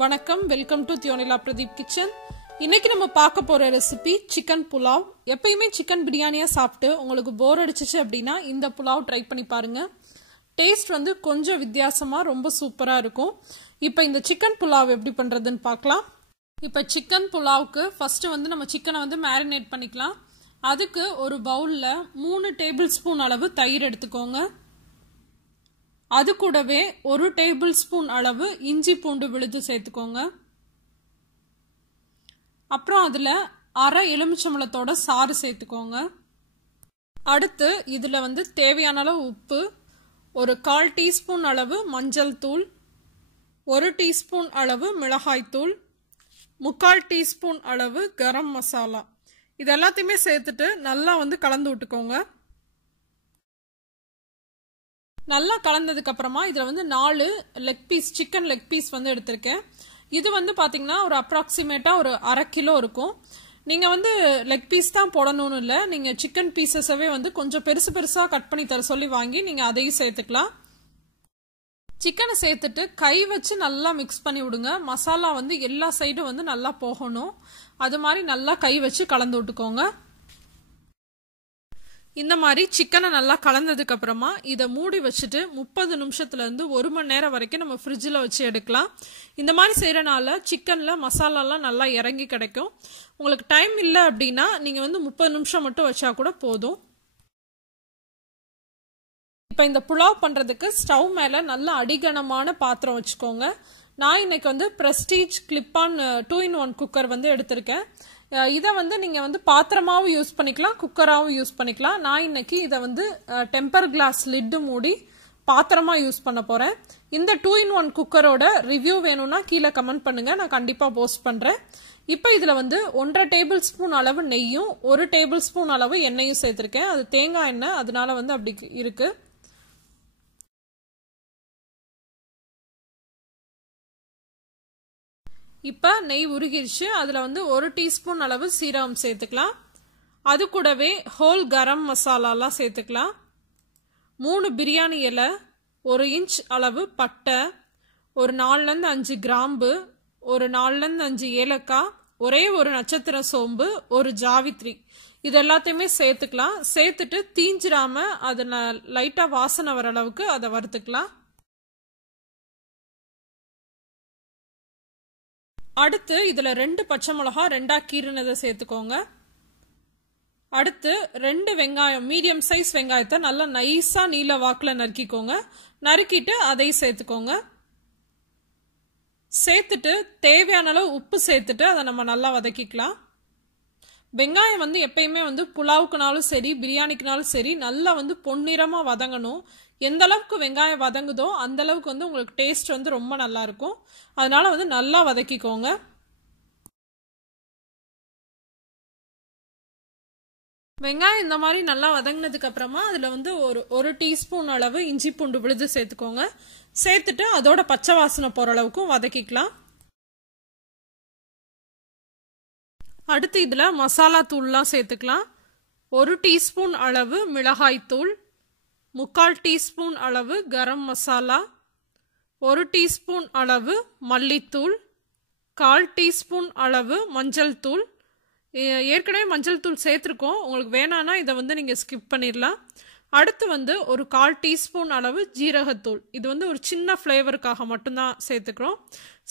வணக்கம், welcome to Thiyonila pradeep kitchen. இன்னைக்கு நம்ம பார்க்க போற ரெசிபி சிக்கன் புலாவ். எப்பயுமே சிக்கன் பிரியாணியா சாப்பிட்டு உங்களுக்கு போர் அடிச்சிச்சு அப்படின்னா இந்த புலாவ் ட்ரை பண்ணி பாருங்க. டேஸ்ட் வந்து கொஞ்சம் வித்தியாசமா ரொம்ப சூப்பரா இருக்கும். இப்போ இந்த சிக்கன் புலாவ் எப்படி பண்றதுன்னு பார்க்கலாம். இப்போ சிக்கன் புலாவுக்கு ஃபர்ஸ்ட் வந்து நம்ம சிக்கனை வந்து மேரினேட் பண்ணிக்கலாம். அதுக்கு ஒரு பவுல்ல 3 டேபிள் ஸ்பூன் அளவு தயிர் எடுத்துக்கோங்க. அது கூடவே 1 டேபிள் ஸ்பூன் அளவு இஞ்சி பூண்டு விழுது சேர்த்துக்கோங்க. அப்புறம் அதுல அரை எலுமிச்சம்பழத்தோட சாறு சேர்த்துக்கோங்க. அடுத்து இதுல வந்து தேவையான அளவு உப்பு, ஒரு 1/4 டீஸ்பூன் அளவு மஞ்சள் தூள், 1 டீஸ்பூன் அளவு மிளகாய் தூள், 3/4 டீஸ்பூன் அளவு கரம் மசாலா, இது எல்லாத்தையுமே சேர்த்துட்டு நல்லா வந்து கலந்து விட்டுக்கோங்க. நல்லா கலந்ததுக்கு அப்புறமா இதுல வந்து 4 leg piece chicken leg piece வந்து எடுத்திருக்கேன். இது வந்து பாத்தீங்கன்னா ஒரு அப்ராக்சிமேட்டா ஒரு 1/2 கிலோ இருக்கும். நீங்க வந்து லெக் பீஸ் தான் போடணும்னு இல்ல, நீங்க சிக்கன் பீசஸவே வந்து கொஞ்சம் பெருசு பெருசா கட் பண்ணி தர சொல்லி வாங்கி நீங்க அதையும் சேர்த்துக்கலாம். சிக்கனை சேர்த்துட்டு கை வச்சு நல்லா மிக்ஸ் பண்ணி விடுங்க. மசாலா வந்து எல்லா சைடும் வந்து நல்லா போகணும். அது மாதிரி நல்லா கை வச்சு கலந்து விட்டுக்கோங்க. இந்த மாதிரி சிக்கனை நல்லா கலந்ததுக்கு அப்புறமா இதை மூடி வச்சுட்டு 30 நிமிஷத்துல இருந்து 1 மணி நேரம் வரைக்கும் நம்ம ஃப்ரிட்ஜில் வச்சு எடுக்கலாம். இந்த மாதிரி செய்யறனால சிக்கன்ல மசாலாலாம் நல்லா இறங்கி கிடைக்கும். உங்களுக்கு டைம் இல்லை அப்படின்னா நீங்க வந்து 30 நிமிஷம் மட்டும் வச்சா கூட போதும். இப்ப இந்த புலாவ் பண்றதுக்கு ஸ்டவ் மேல நல்ல அடிகனமான பாத்திரம் வச்சுக்கோங்க. நான் இன்னைக்கு வந்து பிரஸ்டீஜ் கிளிப்பான் 2-in-1 குக்கர் வந்து எடுத்திருக்கேன். இதை வந்து நீங்க வந்து பாத்திரமாவும் யூஸ் பண்ணிக்கலாம், குக்கராவும் யூஸ் பண்ணிக்கலாம். நான் இன்னைக்கு இதை வந்து டெம்பர் கிளாஸ் லிட்டு மூடி பாத்திரமா யூஸ் பண்ண போறேன். இந்த 2-in-1 குக்கரோட ரிவ்யூ வேணும்னா கீழே கமெண்ட் பண்ணுங்க, நான் கண்டிப்பா போஸ்ட் பண்றேன். இப்போ இதுல வந்து 1/2 டேபிள் ஸ்பூன் அளவு நெய்யும் 1 டேபிள் ஸ்பூன் அளவு எண்ணெயும் சேர்த்திருக்கேன். அது தேங்காய் எண்ணெய், அதனால வந்து அப்படி இருக்கு. இப்ப நெய் உருகிருச்சு. அதுல வந்து 1 டீஸ்பூன் அளவு சீரகம் சேர்த்துக்கலாம். அது கூடவே ஹோல் கரம் மசாலாலாம் சேர்த்துக்கலாம். 3 பிரியாணி இலை, 1 இன்ச் அளவு பட்டை, ஒரு 4-5 கிராம்பு, ஒரு 4-5 ஏலக்காய், ஒரே ஒரு நட்சத்திர சோம்பு, ஒரு ஜாவித்ரி, இது எல்லாத்தையுமே சேர்த்துக்கலாம். சேர்த்துட்டு தீஞ்சிராம அது லைட்டா வாசனை வர அளவுக்கு அதை வறுத்துக்கலாம். அடுத்து இதுல 2 பச்சை மிளகா 2ஆ கீறினதை சேர்த்துக்கோங்க. அடுத்து 2 வெங்காயம், மீடியம் சைஸ் வெங்காயத்தை நல்லா நைஸா நீல வாக்குல நறுக்கிக்கோங்க. நறுக்கிட்டு அதையும் சேர்த்துக்கோங்க. சேர்த்துட்டு தேவையான அளவு உப்பு சேர்த்துட்டு அதை நம்ம நல்லா வதக்கிக்கலாம். வெங்காயம் வந்து எப்பயுமே வந்து புலாவுக்குனாலும் சரி பிரியாணிக்குனாலும் சரி நல்லா வந்து பொன்னிறமா வதங்கணும். எந்த அளவுக்கு வெங்காயம் வதங்குதோ அந்த அளவுக்கு வந்து உங்களுக்கு டேஸ்ட் வந்து ரொம்ப நல்லா இருக்கும். அதனால வந்து நல்லா வதக்கிக்கோங்க. வெங்காயம் இந்த மாதிரி நல்லா வதங்கினதுக்கு அப்புறமா அதுல வந்து ஒரு டீஸ்பூன் அளவு இஞ்சி பூண்டு விழுது சேர்த்துக்கோங்க. சேர்த்துட்டு அதோட பச்சை வாசனை போற அளவுக்கும் வதக்கிக்கலாம். அடுத்து இதுல மசாலா தூள்லாம் சேர்த்துக்கலாம். 1 டீஸ்பூன் அளவு மிளகாய் தூள், 3/4 டீஸ்பூன் அளவு கரம் மசாலா, 1 டீஸ்பூன் அளவு மல்லித்தூள், 1/4 டீஸ்பூன் அளவு மஞ்சள் தூள். ஏற்கனவே மஞ்சள் தூள் சேர்த்துருக்கோம், உங்களுக்கு வேணான்னா இதை வந்து நீங்க ஸ்கிப் பண்ணிடலாம். அடுத்து வந்து ஒரு 1/4 டீஸ்பூன் அளவு ஜீரகத்தூள், இது வந்து ஒரு சின்ன ஃப்ளேவருக்காக மட்டும்தான் சேர்த்துக்கிறோம்.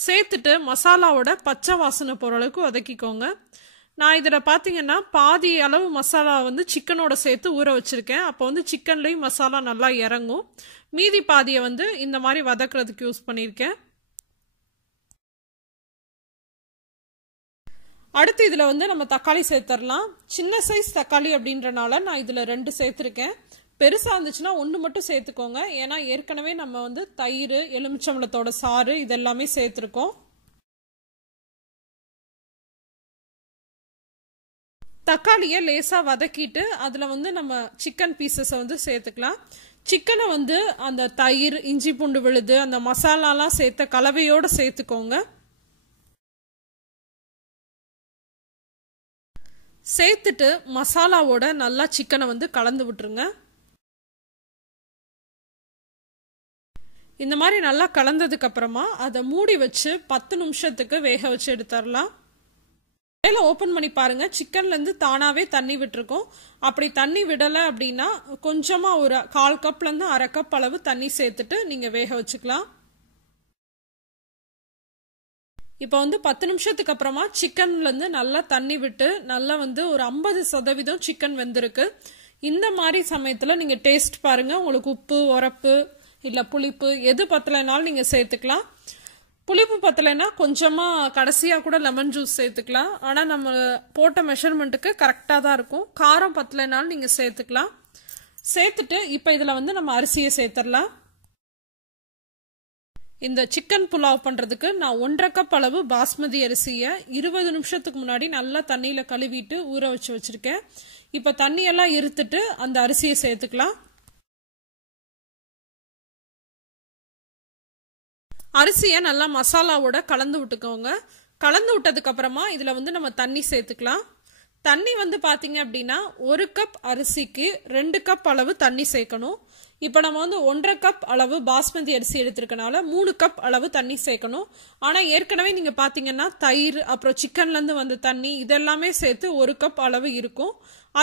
சேர்த்துட்டு மசாலாவோட பச்சை வாசனை போகிற அளவுக்கு வதக்கிக்கோங்க. நான் இதில் பார்த்தீங்கன்னா பாதி அளவு மசாலா வந்து சிக்கனோட சேர்த்து ஊற வச்சிருக்கேன். அப்போ வந்து சிக்கன்லேயும் மசாலா நல்லா இறங்கும். மீதி பாதியை வந்து இந்த மாதிரி வதக்குறதுக்கு யூஸ் பண்ணியிருக்கேன். அடுத்து இதில் வந்து நம்ம தக்காளி சேர்த்துடலாம். சின்ன சைஸ் தக்காளி அப்படின்றனால நான் இதில் 2 சேர்த்துருக்கேன். பெருசா இருந்துச்சுன்னா 1 மட்டும் சேர்த்துக்கோங்க. ஏன்னா ஏற்கனவே நம்ம வந்து தயிர், எலுமிச்சம்பழத்தோட சாறு இதெல்லாமே சேர்த்துருக்கோம். தக்காளியை லேசா வதக்கிட்டு அதுல வந்து நம்ம சிக்கன் பீசஸை வந்து சேர்த்துக்கலாம். சிக்கனை வந்து அந்த தயிர், இஞ்சி பூண்டு விழுது, அந்த மசாலாலாம் சேர்த்த கலவையோட சேர்த்துக்கோங்க. சேர்த்துட்டு மசாலாவோட நல்லா சிக்கனை வந்து கலந்து விட்டுருங்க. இந்த மாதிரி நல்லா கலந்ததுக்கு அப்புறமா அதை மூடி வச்சு 10 நிமிஷத்துக்கு வேக வச்சு எடுத்துடலாம். மேலே ஓப்பன் பண்ணி பாருங்க, சிக்கன்லேருந்து தானாகவே தண்ணி விட்டுருக்கோம். அப்படி தண்ணி விடலை அப்படின்னா கொஞ்சமாக ஒரு 1/4 கப்லேருந்து 1/2 கப் அளவு தண்ணி சேர்த்துட்டு நீங்கள் வேக வச்சுக்கலாம். இப்போ 10 நிமிஷத்துக்கு அப்புறமா சிக்கன்லேருந்து நல்லா தண்ணி விட்டு நல்லா ஒரு 50% சிக்கன் வெந்திருக்கு. இந்த மாதிரி சமயத்தில் நீங்கள் டேஸ்ட் பாருங்கள், உங்களுக்கு உப்பு, உரப்பு இல்லை புளிப்பு எது பத்தலைனாலும் நீங்கள் சேர்த்துக்கலாம். புளிப்பு பத்தலைன்னா கொஞ்சமாக கடைசியாக கூட லெமன் ஜூஸ் சேர்த்துக்கலாம். ஆனால் நம்ம போட்ட மெஷர்மெண்ட்டுக்கு கரெக்டாக தான் இருக்கும். காரம் பத்தலைனாலும் நீங்கள் சேர்த்துக்கலாம். சேர்த்துட்டு இப்போ இதில் நம்ம அரிசியை சேர்த்துடலாம். இந்த சிக்கன் புலாவ் பண்ணுறதுக்கு நான் 1/2 கப் அளவு பாஸ்மதி அரிசியை 20 நிமிஷத்துக்கு முன்னாடி நல்லா தண்ணியில் கழுவிட்டு ஊற வச்சுருக்கேன். இப்போ தண்ணியெல்லாம் இருத்துட்டு அந்த அரிசியை சேர்த்துக்கலாம். அரிசியை நல்லா மசாலாவோட கலந்து விட்டுக்கோங்க. கலந்து விட்டதுக்கு அப்புறமா இதில் நம்ம தண்ணி சேர்த்துக்கலாம். தண்ணி பார்த்தீங்க அப்படின்னா 1 கப் அரிசிக்கு 2 கப் அளவு தண்ணி சேர்க்கணும். இப்போ நம்ம 1/2 கப் அளவு பாஸ்மதி அரிசி எடுத்திருக்கனால 3 கப் அளவு தண்ணி சேர்க்கணும். ஆனால் ஏற்கனவே நீங்கள் பார்த்தீங்கன்னா தயிர் அப்புறம் சிக்கன்லேருந்து வந்த தண்ணி இதெல்லாமே சேர்த்து 1 கப் அளவு இருக்கும்.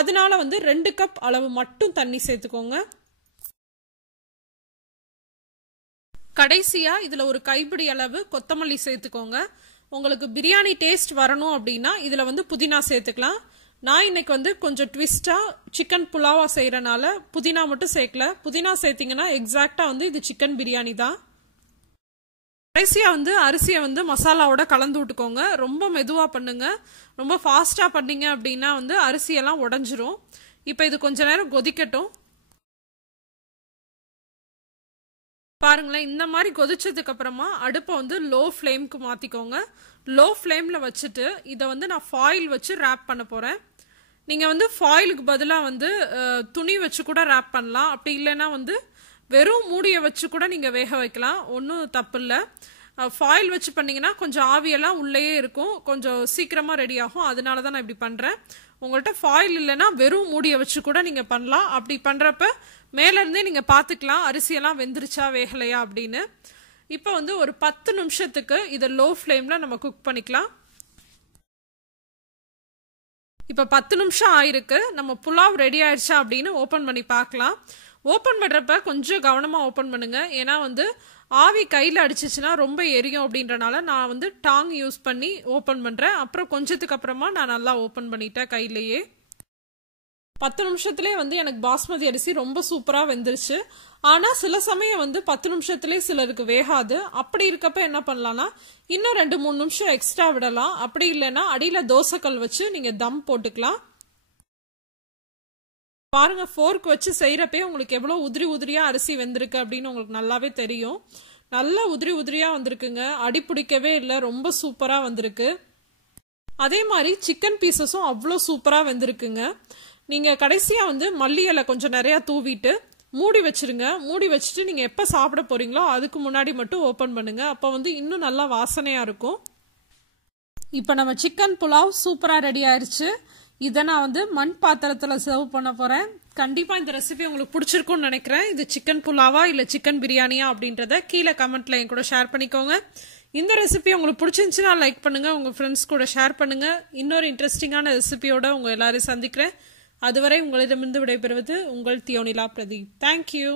அதனால 2 கப் அளவு மட்டும் தண்ணி சேர்த்துக்கோங்க. கடைசியா இதுல ஒரு கைப்பிடி அளவு கொத்தமல்லி சேர்த்துக்கோங்க. உங்களுக்கு பிரியாணி டேஸ்ட் வரணும் அப்படின்னா இதுல புதினா சேர்த்துக்கலாம். நான் இன்னைக்கு கொஞ்சம் ட்விஸ்டா சிக்கன் புலாவா செய்யறனால புதினா மட்டும் சேர்க்கல. புதினா சேர்த்தீங்கன்னா எக்ஸாக்டா இது சிக்கன் பிரியாணி தான். கடைசியா அரிசியை மசாலாவோட கலந்து விட்டுக்கோங்க. ரொம்ப மெதுவா பண்ணுங்க. ரொம்ப ஃபாஸ்டா பண்ணீங்க அப்படின்னா அரிசியெல்லாம் உடைஞ்சிரும். இப்போ இது கொஞ்ச நேரம் கொதிக்கட்டும். பாருங்களேன், இந்த மாதிரி கொதிச்சதுக்கு அப்புறமா அடுப்பை லோ ஃப்ளேம்க்கு மாற்றிக்கோங்க. லோ ஃப்ளேமில் வச்சுட்டு இதை நான் ஃபாயில் வச்சு ரேப் பண்ண போகிறேன். நீங்கள் ஃபாயிலுக்கு பதிலாக துணி வச்சு கூட ரேப் பண்ணலாம். அப்படி இல்லைன்னா வெறும் மூடியை வச்சு கூட நீங்கள் வேக வைக்கலாம், ஒன்றும் தப்பு இல்லை. ஃபாயில் வச்சு பண்ணிங்கன்னா கொஞ்சம் ஆவியெல்லாம் உள்ளேயே இருக்கும், கொஞ்சம் சீக்கிரமாக ரெடி ஆகும். அதனால தான் நான் இப்படி பண்ணுறேன். உங்கள்கிட்ட ஃபாயில் இல்லைன்னா வெறும் மூடியை வச்சு கூட நீங்கள் பண்ணலாம். அப்படி பண்ணுறப்ப மேலேருந்தே நீங்கள் பார்த்துக்கலாம் அரிசியெல்லாம் வெந்துருச்சா வேகலையா அப்படின்னு. இப்போ ஒரு 10 நிமிஷத்துக்கு இதை லோ ஃப்ளேமில் நம்ம குக் பண்ணிக்கலாம். இப்போ 10 நிமிஷம் ஆயிருக்கு. நம்ம புலாவ் ரெடி ஆயிடுச்சா அப்படின்னு ஓப்பன் பண்ணி பார்க்கலாம். ஓப்பன் பண்ணுறப்ப கொஞ்சம் கவனமாக ஓப்பன் பண்ணுங்க. ஏன்னா ஆவி கையில் அடிச்சிச்சுன்னா ரொம்ப எரியும் அப்படின்றனால நான் டாங் யூஸ் பண்ணி ஓப்பன் பண்ணுறேன். அப்புறம் கொஞ்சத்துக்கு அப்புறமா நான் நல்லா ஓப்பன் பண்ணிட்டேன் கையிலேயே. 10 நிமிஷத்துலேயே எனக்கு பாஸ்மதி அரிசி ரொம்ப சூப்பராக வெந்துருச்சு. ஆனால் சில சமயம் 10 நிமிஷத்துலேயே சிலருக்கு வேகாது. அப்படி இருக்கப்ப என்ன பண்ணலாம்னா இன்னும் 2-3 நிமிஷம் எக்ஸ்ட்ரா விடலாம். அப்படி இல்லைன்னா அடியில் தோசைக்கல் வச்சு நீங்கள் தம் போட்டுக்கலாம். பாருங்க, ஃபோர்க் வச்சு செய்யறப்பே உங்களுக்கு எவ்வளோ உதிரி உதிரியா அரிசி வெந்திருக்கு அப்படின்னு உங்களுக்கு நல்லாவே தெரியும். நல்லா உதிரி உதிரியா வந்திருக்குங்க, அடி பிடிக்கவே இல்லை, ரொம்ப சூப்பரா வந்திருக்கு. அதே மாதிரி சிக்கன் பீசஸும் அவ்வளோ சூப்பரா வெந்திருக்குங்க. நீங்க கடைசியா மல்லி இலை கொஞ்சம் நிறைய தூவிட்டு மூடி வச்சிருங்க. மூடி வச்சுட்டு நீங்க எப்ப சாப்பிட போறீங்களோ அதுக்கு முன்னாடி மட்டும் ஓபன் பண்ணுங்க. அப்ப இன்னும் நல்லா வாசனையா இருக்கும். இப்போ நம்ம சிக்கன் புலாவ் சூப்பரா ரெடி ஆயிருச்சு. இதை நான் மண் பாத்திரத்தில் சர்வ் பண்ண போறேன். கண்டிப்பா இந்த ரெசிபி உங்களுக்கு பிடிச்சிருக்கும்னு நினைக்கிறேன். இது சிக்கன் புலாவா இல்ல சிக்கன் பிரியாணியா அப்படின்றத கீழே கமெண்ட்ல என் கூட ஷேர் பண்ணிக்கோங்க. இந்த ரெசிபி உங்களுக்கு பிடிச்சிருந்துச்சுன்னா லைக் பண்ணுங்க, உங்க ஃப்ரெண்ட்ஸ் கூட ஷேர் பண்ணுங்க. இன்னொரு இன்ட்ரெஸ்டிங்கான ரெசிபியோட உங்க எல்லாரையும் சந்திக்கிறேன். அதுவரை உங்களிடமிருந்து விடைபெறுவது உங்கள் தியோனிலா பிரதீப். தேங்க்யூ.